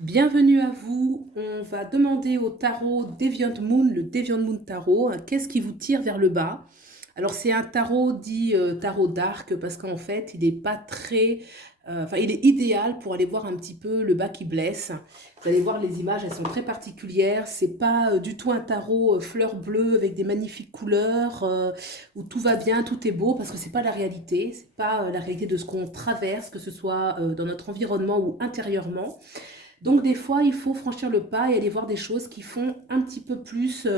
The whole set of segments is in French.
Bienvenue à vous. On va demander au tarot Deviant Moon, le Deviant Moon Tarot. Qu'est-ce qui vous tire vers le bas? Alors c'est un tarot dit tarot dark parce qu'en fait il n'est pas très... Enfin il est idéal pour aller voir un petit peu le bas qui blesse. Vous allez voir les images, elles sont très particulières. C'est pas du tout un tarot fleur bleue avec des magnifiques couleurs où tout va bien, tout est beau parce que c'est pas la réalité. C'est pas la réalité de ce qu'on traverse, que ce soit dans notre environnement ou intérieurement. Donc des fois, il faut franchir le pas et aller voir des choses qui font un petit peu plus,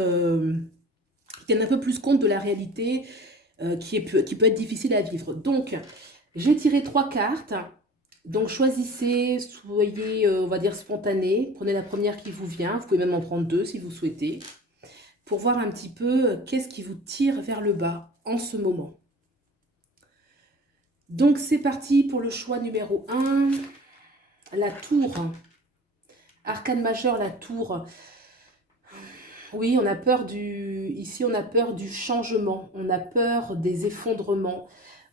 qui tiennent un peu plus compte de la réalité qui peut être difficile à vivre. Donc, j'ai tiré 3 cartes. Donc choisissez, soyez, on va dire, spontané. Prenez la première qui vous vient. Vous pouvez même en prendre 2 si vous souhaitez. Pour voir un petit peu qu'est-ce qui vous tire vers le bas en ce moment. Donc c'est parti pour le choix numéro 1. La tour. Arcane majeur, la tour. Oui, on a peur ici on a peur du changement, on a peur des effondrements,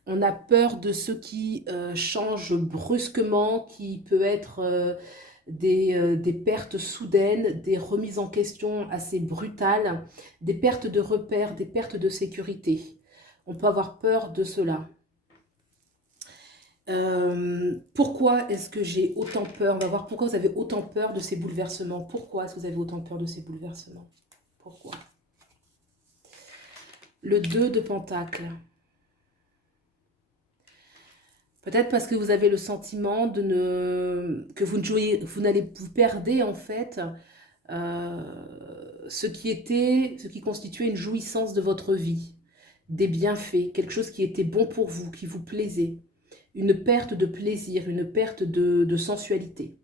on a peur de ce qui change brusquement, qui peut être des pertes soudaines, des remises en question assez brutales, des pertes de repères, des pertes de sécurité. On peut avoir peur de cela. Pourquoi est-ce que j'ai autant peur? On va voir pourquoi vous avez autant peur de ces bouleversements. Pourquoi est-ce que vous avez autant peur de ces bouleversements? Pourquoi? Le 2 de Pentacle. Peut-être parce que vous avez le sentiment que vous ne jouez, vous perdez en fait ce qui constituait une jouissance de votre vie, des bienfaits, quelque chose qui était bon pour vous, qui vous plaisait, une perte de plaisir, une perte de sensualité.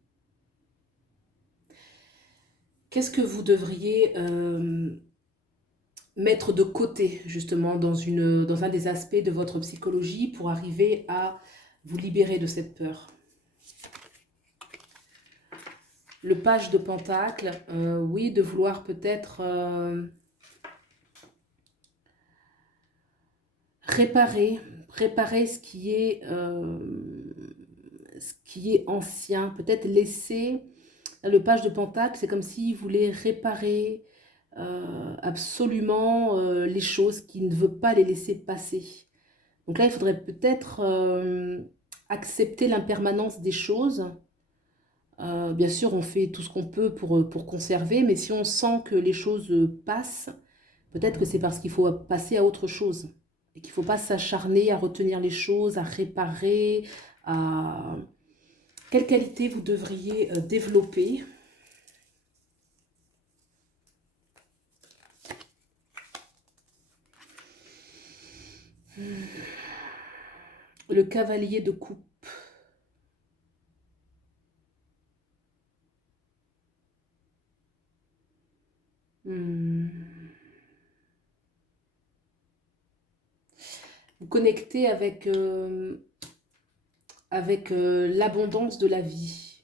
Qu'est-ce que vous devriez mettre de côté justement dans un des aspects de votre psychologie pour arriver à vous libérer de cette peur? Le page de Pentacle, oui, de vouloir peut-être réparer ce qui est ancien, peut-être laisser, le page de Pentacle, c'est comme s'il voulait réparer absolument les choses qu'il ne veut pas les laisser passer. Donc là, il faudrait peut-être accepter l'impermanence des choses. Bien sûr, on fait tout ce qu'on peut pour conserver, mais si on sent que les choses passent, peut-être que c'est parce qu'il faut passer à autre chose. Et qu'il ne faut pas s'acharner à retenir les choses, à réparer, à... Quelle qualité vous devriez développer? Le cavalier de coupe. Vous connectez avec l'abondance de la vie.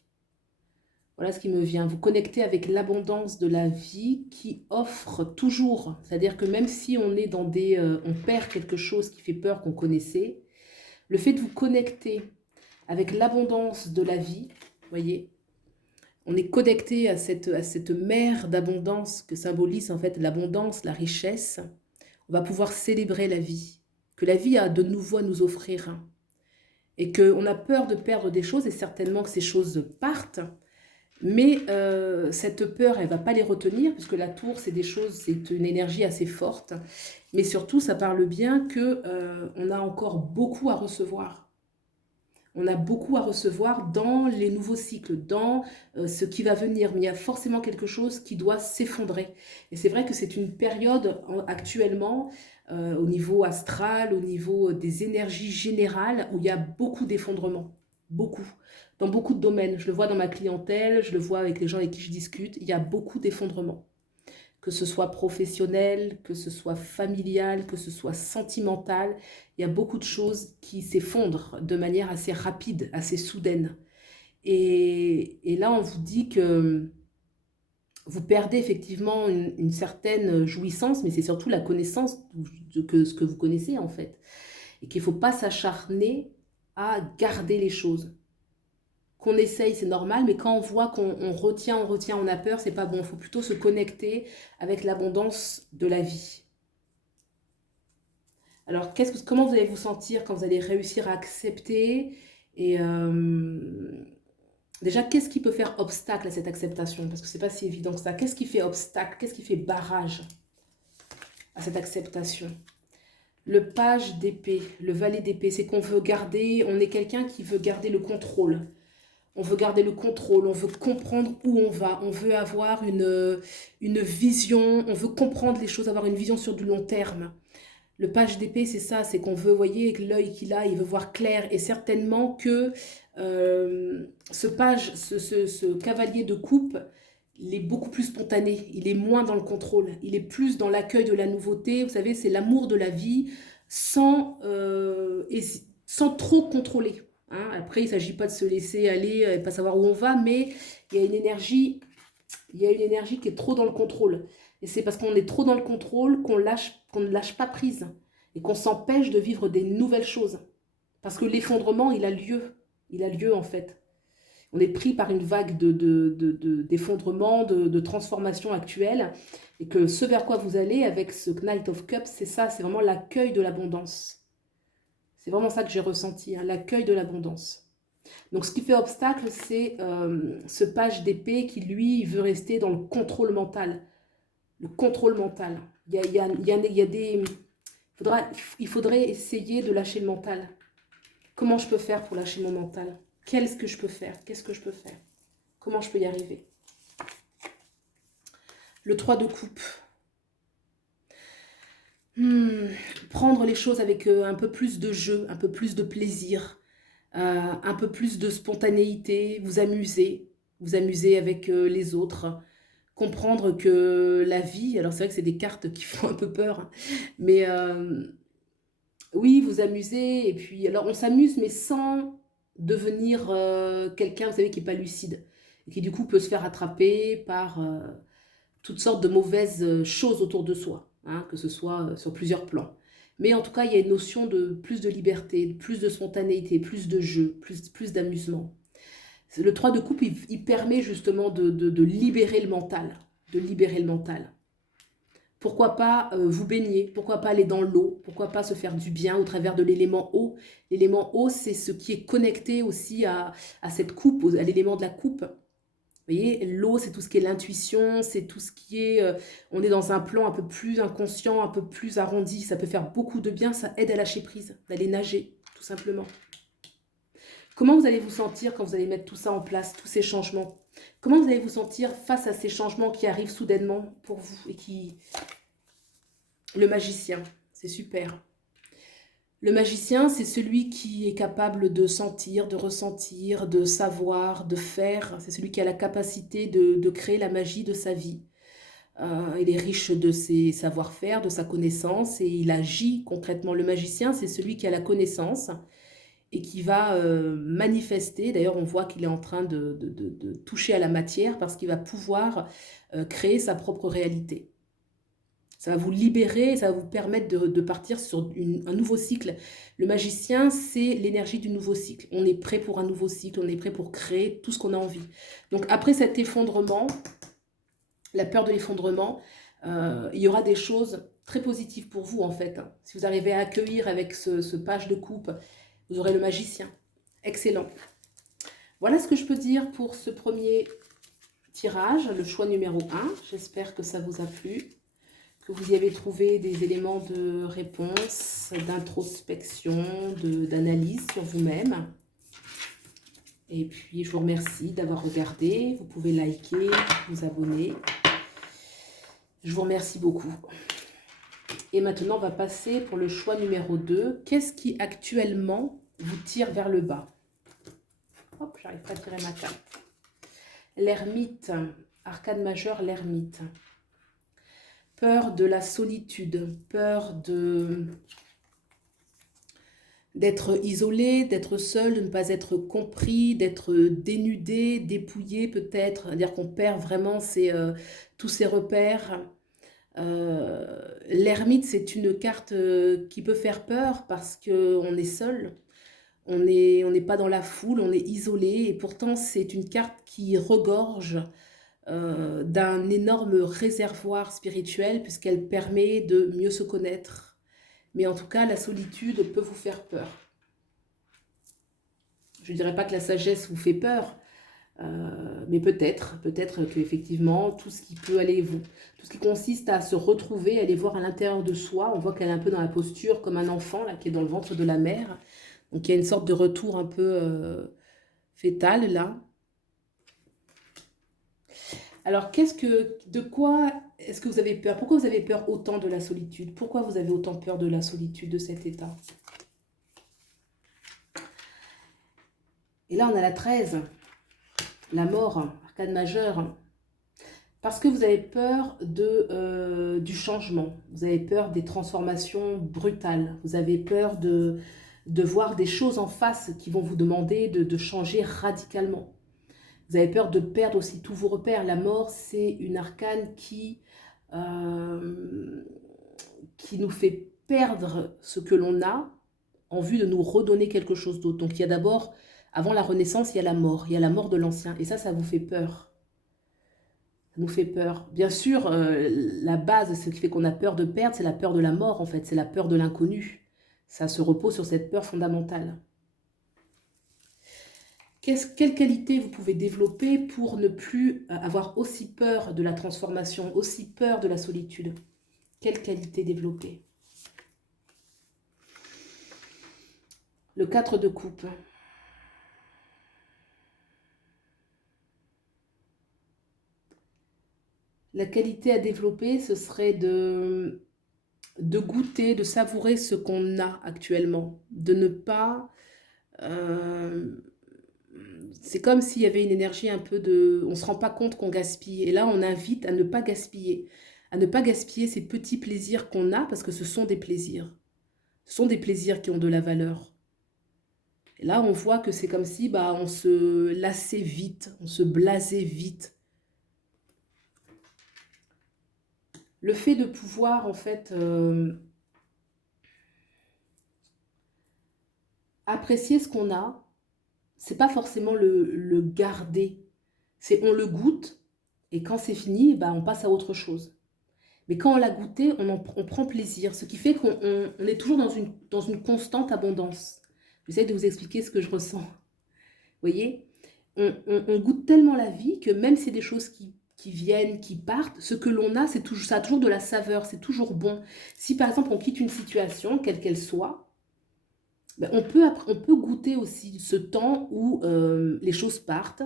Voilà ce qui me vient. Vous connectez avec l'abondance de la vie qui offre toujours. C'est-à-dire que même si on est on perd quelque chose qui fait peur qu'on connaissait, le fait de vous connecter avec l'abondance de la vie, voyez, on est connecté à cette mer d'abondance que symbolise en fait l'abondance, la richesse. On va pouvoir célébrer la vie, que la vie a de nouveau à nous offrir. Et qu'on a peur de perdre des choses, et certainement que ces choses partent, mais cette peur, elle ne va pas les retenir, puisque la tour, c'est des choses, c'est une énergie assez forte, mais surtout, ça parle bien qu'on a encore beaucoup à recevoir. On a beaucoup à recevoir dans les nouveaux cycles, dans ce qui va venir, mais il y a forcément quelque chose qui doit s'effondrer. Et c'est vrai que c'est une période actuellement, au niveau astral, au niveau des énergies générales, où il y a beaucoup d'effondrements, beaucoup, dans beaucoup de domaines. Je le vois dans ma clientèle, je le vois avec les gens avec qui je discute, il y a beaucoup d'effondrements. Que ce soit professionnel, que ce soit familial, que ce soit sentimental, il y a beaucoup de choses qui s'effondrent de manière assez rapide, assez soudaine. Et là, on vous dit que vous perdez effectivement une certaine jouissance, mais c'est surtout la connaissance de ce que vous connaissez en fait. Et qu'il ne faut pas s'acharner à garder les choses. qu'on essaye, c'est normal, mais quand on voit qu'on retient, on a peur, c'est pas bon. Il faut plutôt se connecter avec l'abondance de la vie. Alors, comment vous allez vous sentir quand vous allez réussir à accepter et déjà, qu'est-ce qui peut faire obstacle à cette acceptation? Parce que c'est pas si évident que ça. Qu'est-ce qui fait obstacle? Qu'est-ce qui fait barrage à cette acceptation? Le page d'épée, le valet d'épée, c'est qu'on veut garder, on est quelqu'un qui veut garder le contrôle. On veut garder le contrôle, on veut comprendre où on va, on veut avoir une vision, on veut comprendre les choses, avoir une vision sur du long terme. Le page d'épée, c'est ça, c'est qu'on veut, vous voyez, avec l'œil qu'il a, il veut voir clair. Et certainement que ce cavalier de coupe, il est beaucoup plus spontané, il est moins dans le contrôle, il est plus dans l'accueil de la nouveauté. Vous savez, c'est l'amour de la vie sans trop contrôler. Hein. Après, il ne s'agit pas de se laisser aller et pas savoir où on va, mais il y a une énergie qui est trop dans le contrôle. Et c'est parce qu'on est trop dans le contrôle qu'on ne lâche pas prise et qu'on s'empêche de vivre des nouvelles choses. Parce que l'effondrement, il a lieu en fait. On est pris par une vague d'effondrement, de transformation actuelle, et que ce vers quoi vous allez avec ce Knight of Cups, c'est ça, c'est vraiment l'accueil de l'abondance. C'est vraiment ça que j'ai ressenti, hein, l'accueil de l'abondance. Donc ce qui fait obstacle, c'est ce page d'épée qui, lui, veut rester dans le contrôle mental. Le contrôle mental. Il faudrait essayer de lâcher le mental. Comment je peux faire pour lâcher mon mental? Qu'est-ce que je peux faire? Qu'est-ce que je peux faire? Comment je peux y arriver? Le 3 de coupe. Prendre les choses avec un peu plus de jeu, un peu plus de plaisir, un peu plus de spontanéité, vous amuser avec les autres, comprendre que la vie, alors c'est vrai que c'est des cartes qui font un peu peur, hein, mais oui, vous amuser, et puis alors on s'amuse, mais sans devenir quelqu'un, vous savez, qui n'est pas lucide, et qui du coup peut se faire attraper par toutes sortes de mauvaises choses autour de soi, hein, que ce soit sur plusieurs plans. Mais en tout cas, il y a une notion de plus de liberté, plus de spontanéité, plus de jeu, plus d'amusement. Le 3 de coupe, il permet justement de libérer le mental, de libérer le mental. Pourquoi pas vous baigner, pourquoi pas aller dans l'eau, pourquoi pas se faire du bien au travers de l'élément eau. L'élément eau, c'est ce qui est connecté aussi à cette coupe, à l'élément de la coupe. Vous voyez, l'eau, c'est tout ce qui est l'intuition, c'est tout ce qui est... on est dans un plan un peu plus inconscient, un peu plus arrondi, ça peut faire beaucoup de bien, ça aide à lâcher prise, d'aller nager, tout simplement. Comment vous allez vous sentir quand vous allez mettre tout ça en place, tous ces changements? Comment vous allez vous sentir face à ces changements qui arrivent soudainement pour vous et qui... Le magicien, c'est super. Le magicien, c'est celui qui est capable de sentir, de ressentir, de savoir, de faire. C'est celui qui a la capacité de créer la magie de sa vie. Il est riche de ses savoir-faire, de sa connaissance, et il agit concrètement. Le magicien, c'est celui qui a la connaissance et qui va manifester. D'ailleurs, on voit qu'il est en train de toucher à la matière parce qu'il va pouvoir créer sa propre réalité. Ça va vous libérer, ça va vous permettre de partir sur un nouveau cycle. Le magicien, c'est l'énergie du nouveau cycle. On est prêt pour un nouveau cycle, on est prêt pour créer tout ce qu'on a envie. Donc après cet effondrement, la peur de l'effondrement, il y aura des choses très positives pour vous en fait. Si vous arrivez à accueillir avec ce page de coupe, vous aurez le magicien. Excellent. Voilà ce que je peux dire pour ce premier tirage, le choix numéro 1. J'espère que ça vous a plu, que vous y avez trouvé des éléments de réponse, d'introspection, d'analyse sur vous-même. Et puis, je vous remercie d'avoir regardé. Vous pouvez liker, vous abonner. Je vous remercie beaucoup. Et maintenant, on va passer pour le choix numéro 2. Qu'est-ce qui actuellement vous tire vers le bas? Hop, j'arrive pas à tirer ma carte. L'ermite, arcane majeure, l'ermite. Peur de la solitude, peur d'être isolé, d'être seul, de ne pas être compris, d'être dénudé, dépouillé peut-être, c'est-à-dire qu'on perd vraiment tous ses repères. L'ermite, c'est une carte qui peut faire peur parce qu'on est seul, on n'est pas dans la foule, on est isolé, et pourtant c'est une carte qui regorge d'un énorme réservoir spirituel, puisqu'elle permet de mieux se connaître. Mais en tout cas, la solitude peut vous faire peur. Je ne dirais pas que la sagesse vous fait peur, mais peut-être qu'effectivement, tout ce qui peut aller, tout ce qui consiste à se retrouver, aller voir à l'intérieur de soi, on voit qu'elle est un peu dans la posture comme un enfant là, qui est dans le ventre de la mère. Donc il y a une sorte de retour un peu fœtal là. Alors de quoi est-ce que vous avez peur? Pourquoi vous avez peur autant de la solitude? Pourquoi vous avez autant peur de la solitude, de cet état? Et là on a la 13, la mort, arcane majeure. Parce que vous avez peur du changement, vous avez peur des transformations brutales, vous avez peur de voir des choses en face qui vont vous demander de changer radicalement. Vous avez peur de perdre aussi tous vos repères. La mort, c'est une arcane qui nous fait perdre ce que l'on a en vue de nous redonner quelque chose d'autre. Donc il y a d'abord, avant la renaissance, il y a la mort de l'ancien. Et ça vous fait peur. Ça nous fait peur. Bien sûr, la base, ce qui fait qu'on a peur de perdre, c'est la peur de la mort, en fait. C'est la peur de l'inconnu. Ça se repose sur cette peur fondamentale. Quelle qualité vous pouvez développer pour ne plus avoir aussi peur de la transformation, aussi peur de la solitude? Quelle qualité développer? Le 4 de coupe. La qualité à développer, ce serait de goûter, de savourer ce qu'on a actuellement, de ne pas... c'est comme s'il y avait une énergie un peu de... On ne se rend pas compte qu'on gaspille. Et là, on invite à ne pas gaspiller. À ne pas gaspiller ces petits plaisirs qu'on a, parce que ce sont des plaisirs. Ce sont des plaisirs qui ont de la valeur. Et là, on voit que c'est comme si on se lassait vite, on se blasait vite. Le fait de pouvoir, en fait, apprécier ce qu'on a, c'est pas forcément le garder. C'est on le goûte, et quand c'est fini, on passe à autre chose. Mais quand on l'a goûté, on prend plaisir, ce qui fait qu'on est toujours dans une constante abondance. J'essaie de vous expliquer ce que je ressens. Vous voyez, on goûte tellement la vie que même si c'est des choses qui viennent, qui partent, ce que l'on a, ça a toujours de la saveur, c'est toujours bon. Si par exemple on quitte une situation, quelle qu'elle soit, on peut goûter aussi ce temps où les choses partent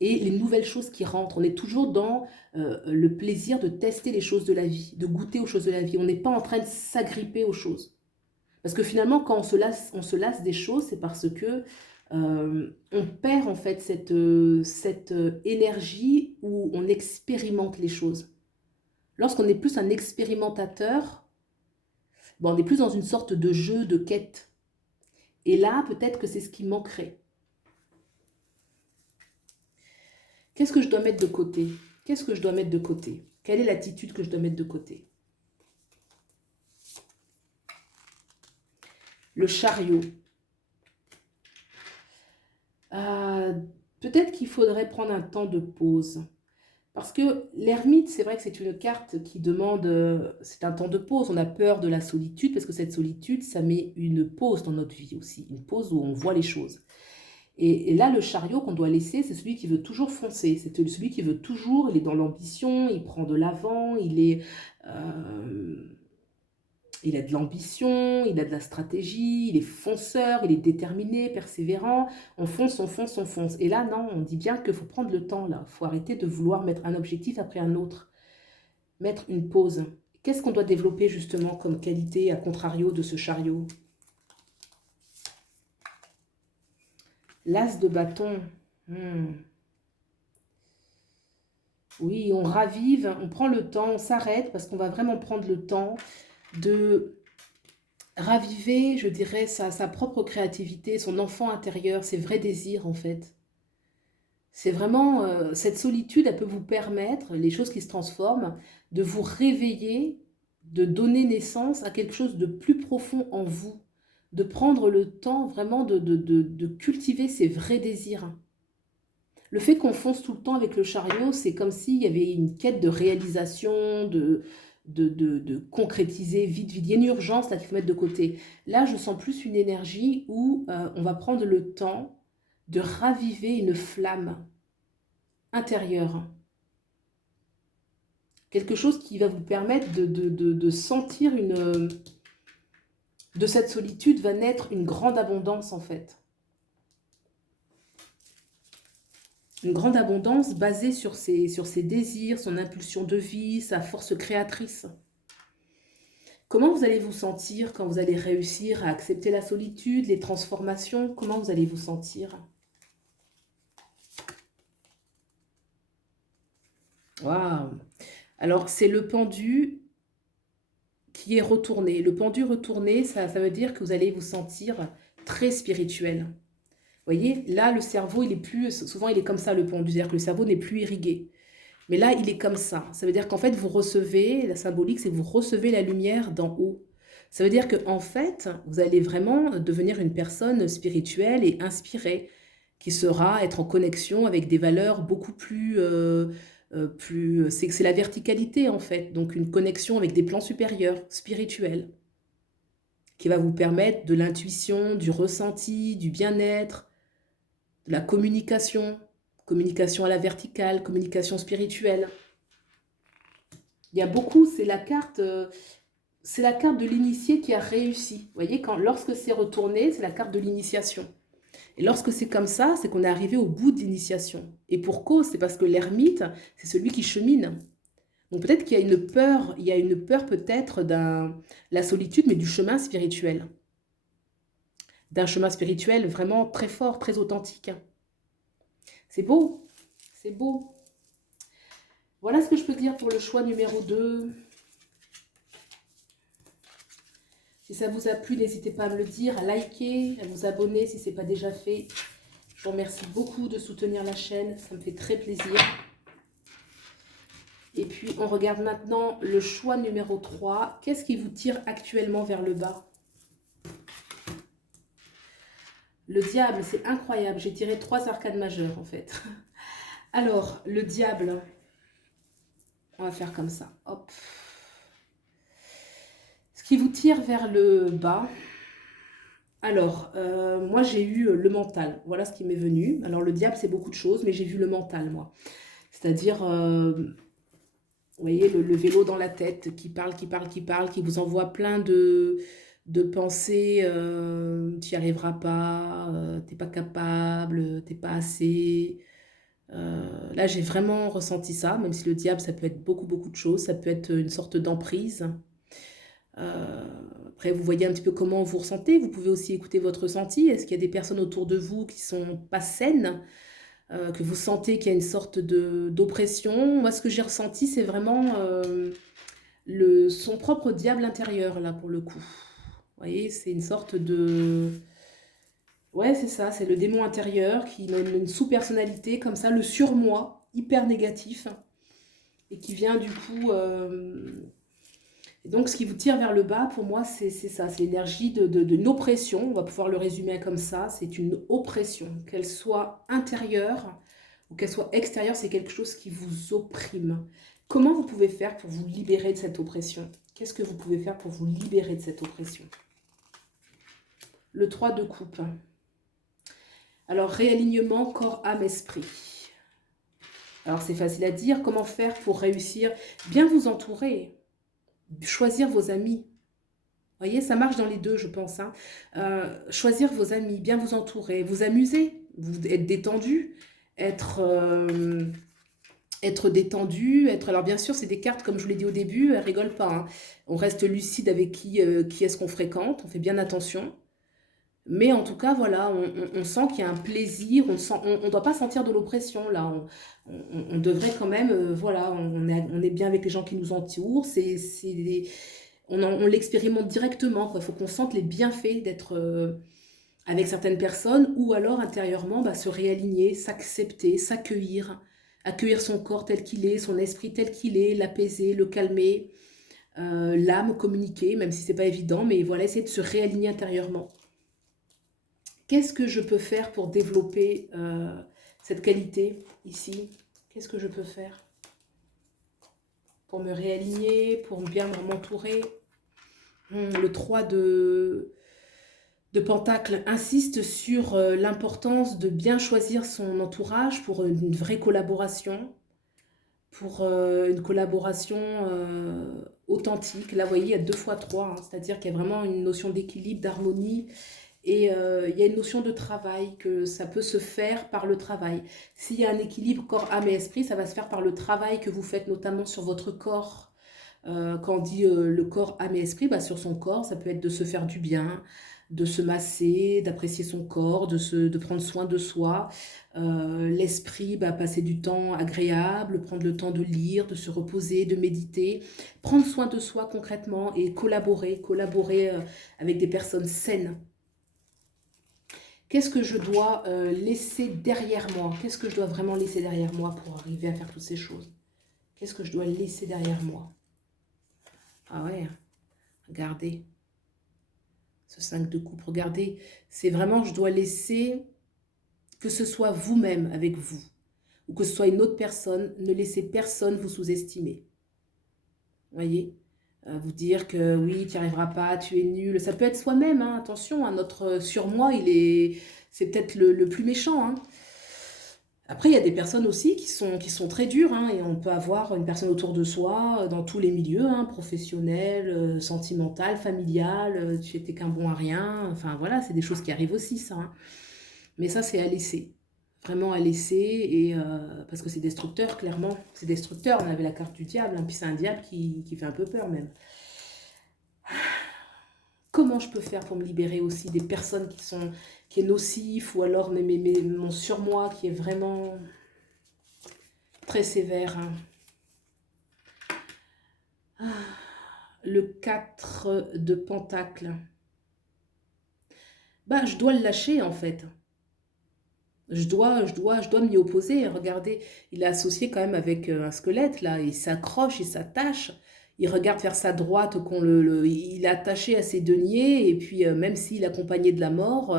et les nouvelles choses qui rentrent. On est toujours dans le plaisir de tester les choses de la vie, de goûter aux choses de la vie. On n'est pas en train de s'agripper aux choses. Parce que finalement, quand on se lasse des choses, c'est parce que on perd en fait cette énergie où on expérimente les choses. Lorsqu'on est plus un expérimentateur, on est plus dans une sorte de jeu, de quête. Et là, peut-être que c'est ce qui manquerait. Qu'est-ce que je dois mettre de côté? Qu'est-ce que je dois mettre de côté? Quelle est l'attitude que je dois mettre de côté? Le chariot. Peut-être qu'il faudrait prendre un temps de pause. Parce que l'ermite, c'est vrai que c'est une carte qui demande, c'est un temps de pause. On a peur de la solitude, parce que cette solitude, ça met une pause dans notre vie aussi. Une pause où on voit les choses. Et là, le chariot qu'on doit laisser, c'est celui qui veut toujours foncer. C'est celui qui veut toujours, il est dans l'ambition, il prend de l'avant, il a de l'ambition, il a de la stratégie, il est fonceur, il est déterminé, persévérant. On fonce, on fonce, on fonce. Et là, non, on dit bien qu'il faut prendre le temps, là. Il faut arrêter de vouloir mettre un objectif après un autre. Mettre une pause. Qu'est-ce qu'on doit développer justement comme qualité à contrario de ce chariot? L'as de bâton. Oui, on ravive, on prend le temps, on s'arrête parce qu'on va vraiment prendre le temps de raviver, je dirais, sa propre créativité, son enfant intérieur, ses vrais désirs en fait. C'est vraiment, cette solitude, elle peut vous permettre, les choses qui se transforment, de vous réveiller, de donner naissance à quelque chose de plus profond en vous, de prendre le temps vraiment de cultiver ses vrais désirs. Le fait qu'on fonce tout le temps avec le chariot, c'est comme s'il y avait une quête de réalisation, de concrétiser vite, vite. Il y a une urgence là qu'il faut mettre de côté. Là, je sens plus une énergie où on va prendre le temps de raviver une flamme intérieure. Quelque chose qui va vous permettre de sentir de cette solitude va naître une grande abondance en fait. Une grande abondance basée sur ses désirs, son impulsion de vie, sa force créatrice. Comment vous allez vous sentir quand vous allez réussir à accepter la solitude, les transformations? Comment vous allez vous sentir? Waouh! Alors, c'est le pendu qui est retourné. Le pendu retourné, ça veut dire que vous allez vous sentir très spirituel. Vous voyez, là, le cerveau, il est plus... Souvent, il est comme ça, le pendu. C'est-à-dire que le cerveau n'est plus irrigué. Mais là, il est comme ça. Ça veut dire qu'en fait, vous recevez, la symbolique, c'est que vous recevez la lumière d'en haut. Ça veut dire qu'en fait, vous allez vraiment devenir une personne spirituelle et inspirée, qui sera être en connexion avec des valeurs beaucoup plus... c'est la verticalité, en fait. Donc, une connexion avec des plans supérieurs, spirituels, qui va vous permettre de l'intuition, du ressenti, du bien-être, de la communication, communication à la verticale, communication spirituelle. Il y a beaucoup, c'est la carte de l'initié qui a réussi. Vous voyez, lorsque c'est retourné, c'est la carte de l'initiation. Et lorsque c'est comme ça, c'est qu'on est arrivé au bout de l'initiation. Et pour cause, c'est parce que l'ermite, c'est celui qui chemine. Donc peut-être qu'il y a une peur peut-être la solitude, mais du chemin spirituel. D'un chemin spirituel vraiment très fort, très authentique. C'est beau, c'est beau. Voilà ce que je peux dire pour le choix numéro 2. Si ça vous a plu, n'hésitez pas à me le dire, à liker, à vous abonner si ce n'est pas déjà fait. Je vous remercie beaucoup de soutenir la chaîne, ça me fait très plaisir. Et puis, on regarde maintenant le choix numéro 3. Qu'est-ce qui vous tire actuellement vers le bas? Le diable, c'est incroyable. J'ai tiré 3 arcades majeures, en fait. Alors, le diable, on va faire comme ça. Hop. Ce qui vous tire vers le bas. Alors, moi, j'ai eu le mental. Voilà ce qui m'est venu. Alors, le diable, c'est beaucoup de choses, mais j'ai vu le mental, moi. C'est-à-dire... vous voyez, le vélo dans la tête qui parle, qui parle, qui parle, qui vous envoie plein de pensées, tu n'y arriveras pas, t'es pas capable, t'es pas assez. Là, j'ai vraiment ressenti ça, même si le diable, ça peut être beaucoup, beaucoup de choses. Ça peut être une sorte d'emprise. Après, vous voyez un petit peu comment vous ressentez. Vous pouvez aussi écouter votre ressenti. Est-ce qu'il y a des personnes autour de vous qui sont pas saines? Que vous sentez qu'il y a une sorte d'oppression. Moi, ce que j'ai ressenti, c'est vraiment son propre diable intérieur, là, pour le coup. Vous voyez, c'est une sorte de... Ouais, c'est ça, c'est le démon intérieur qui a une sous-personnalité, comme ça, le surmoi, hyper négatif, et qui vient, du coup... Et donc, ce qui vous tire vers le bas, pour moi, c'est ça, c'est l'énergie d'une oppression. On va pouvoir le résumer comme ça. C'est une oppression, qu'elle soit intérieure ou qu'elle soit extérieure, c'est quelque chose qui vous opprime. Comment vous pouvez faire pour vous libérer de cette oppression? Qu'est-ce que vous pouvez faire pour vous libérer de cette oppression? Le 3 de coupe. Alors, réalignement corps, âme, esprit. Alors, c'est facile à dire. Comment faire pour réussir? Bien vous entourer. Choisir vos amis. Vous voyez, ça marche dans les deux, je pense. Hein. Choisir vos amis, bien vous entourer, vous amuser, être détendu, être détendu, être... Alors bien sûr, c'est des cartes, comme je vous l'ai dit au début, elles ne rigolent pas. Hein. On reste lucide avec qui est-ce qu'on fréquente, on fait bien attention. Mais en tout cas, voilà, on sent qu'il y a un plaisir, on ne doit pas sentir de l'oppression, là. On devrait quand même, voilà, on est bien avec les gens qui nous entourent, on l'expérimente directement, quoi. Il faut qu'on sente les bienfaits d'être avec certaines personnes, ou alors intérieurement, bah, se réaligner, s'accepter, s'accueillir, accueillir son corps tel qu'il est, son esprit tel qu'il est, l'apaiser, le calmer, l'âme communiquer, même si c'est pas évident, mais voilà, essayer de se réaligner intérieurement. Qu'est-ce que je peux faire pour développer cette qualité ici? Qu'est-ce que je peux faire pour me réaligner, pour bien m'entourer? Le 3 de Pentacle insiste sur l'importance de bien choisir son entourage pour une vraie collaboration, pour une collaboration authentique. Là, vous voyez, il y a 2 fois 3, hein, c'est-à-dire qu'il y a vraiment une notion d'équilibre, d'harmonie, et il y a une notion de travail, que ça peut se faire par le travail. S'il y a un équilibre corps, âme et esprit, ça va se faire par le travail que vous faites notamment sur votre corps. Quand on dit le corps, âme et esprit, bah, sur son corps, ça peut être de se faire du bien, de se masser, d'apprécier son corps, de prendre soin de soi. L'esprit, bah, passer du temps agréable, prendre le temps de lire, de se reposer, de méditer, prendre soin de soi concrètement et collaborer avec des personnes saines. Qu'est-ce que je dois laisser derrière moi? Qu'est-ce que je dois vraiment laisser derrière moi pour arriver à faire toutes ces choses? Qu'est-ce que je dois laisser derrière moi? Ah ouais, regardez, ce 5 de coupe, regardez, c'est vraiment, je dois laisser, que ce soit vous-même avec vous, ou que ce soit une autre personne, ne laissez personne vous sous-estimer. Vous voyez? Vous dire que oui, tu n'y arriveras pas, tu es nul. Ça peut être soi-même, hein, attention, hein, notre surmoi, c'est peut-être le plus méchant, hein. Après, il y a des personnes aussi qui sont très dures, hein, et on peut avoir une personne autour de soi dans tous les milieux, hein, professionnel, sentimental, familial, tu étais qu'un bon à rien. Enfin voilà, c'est des choses qui arrivent aussi, ça, hein. Mais ça, c'est à laisser. Vraiment à laisser, et parce que c'est destructeur, clairement. C'est destructeur, on avait la carte du diable, hein, puis c'est un diable qui fait un peu peur même. Comment je peux faire pour me libérer aussi des personnes qui est nocif, ou alors mon surmoi qui est vraiment très sévère, hein. Le 4 de Pentacle. Bah, je dois le lâcher en fait. Je dois m'y opposer. Regardez, il est associé quand même avec un squelette là. Il s'accroche, il s'attache. Il regarde vers sa droite, il est attaché à ses deniers. Et puis, même s'il est accompagné de la mort,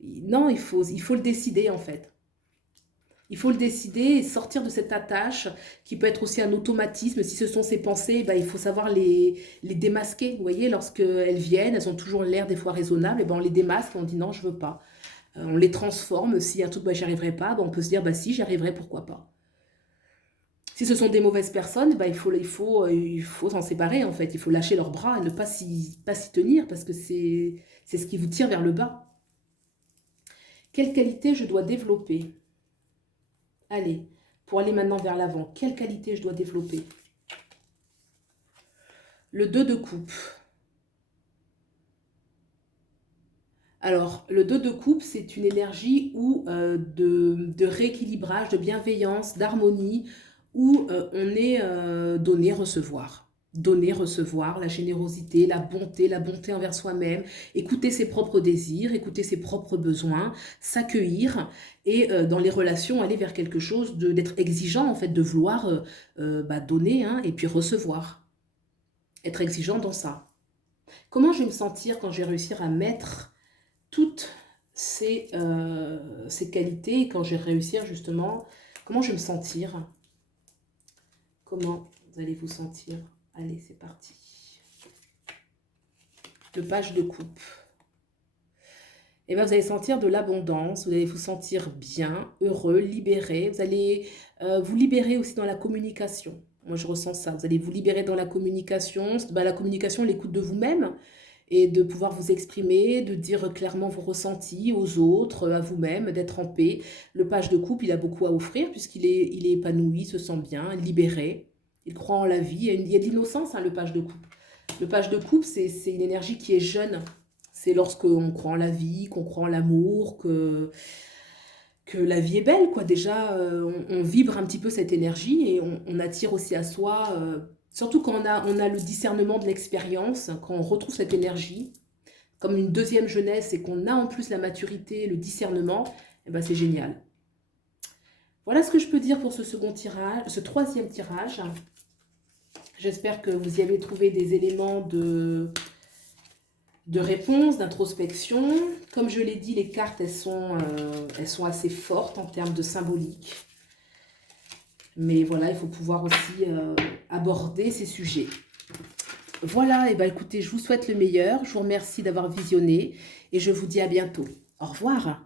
non, il faut le décider en fait. Il faut le décider et sortir de cette attache qui peut être aussi un automatisme. Si ce sont ses pensées, ben, il faut savoir les démasquer. Vous voyez, lorsqu'elles viennent, elles ont toujours l'air des fois raisonnables, et ben on les démasque et on dit non, je veux pas. On les transforme. Si un truc, ben, j'y arriverai pas, ben, on peut se dire bah si, j'y arriverai, pourquoi pas. Si ce sont des mauvaises personnes, ben, il faut s'en séparer en fait. Il faut lâcher leurs bras et ne pas s'y tenir, parce que c'est ce qui vous tire vers le bas. Quelle qualité je dois développer? Allez, pour aller maintenant vers l'avant, quelle qualité je dois développer? Le 2 de coupe. Alors, le 2 de coupe, c'est une énergie de rééquilibrage, de bienveillance, d'harmonie, où on est donner-recevoir. Donner, recevoir, la générosité, la bonté envers soi-même, écouter ses propres désirs, écouter ses propres besoins, s'accueillir, et dans les relations, aller vers quelque chose d'être exigeant, en fait, de vouloir bah, donner, hein, et puis recevoir. Être exigeant dans ça. Comment je vais me sentir quand je vais réussir à mettre toutes ces qualités, quand je vais réussir justement, comment je vais me sentir? Comment vous allez vous sentir? Allez, c'est parti. Le page de coupe. Et bien, vous allez sentir de l'abondance, vous allez vous sentir bien, heureux, libéré. Vous allez vous libérer aussi dans la communication. Moi, je ressens ça. Vous allez vous libérer dans la communication. Ben, la communication, l'écoute de vous-même, et de pouvoir vous exprimer, de dire clairement vos ressentis aux autres, à vous-même, d'être en paix. Le page de coupe, il a beaucoup à offrir puisqu'il est épanoui, se sent bien, libéré. Il croit en la vie. Il y a de l'innocence, hein, le page de coupe. Le page de coupe, c'est une énergie qui est jeune. C'est lorsqu'on croit en la vie, qu'on croit en l'amour, que la vie est belle, quoi. Déjà, on vibre un petit peu cette énergie, et on attire aussi à soi, surtout quand on a le discernement de l'expérience, quand on retrouve cette énergie, comme une deuxième jeunesse, et qu'on a en plus la maturité, le discernement, eh ben c'est génial. Voilà ce que je peux dire pour ce second tirage, ce troisième tirage. J'espère que vous y avez trouvé des éléments de réponse, d'introspection. Comme je l'ai dit, les cartes, elles sont assez fortes en termes de symbolique. Mais voilà, il faut pouvoir aussi aborder ces sujets. Voilà, et ben écoutez, je vous souhaite le meilleur. Je vous remercie d'avoir visionné et je vous dis à bientôt. Au revoir.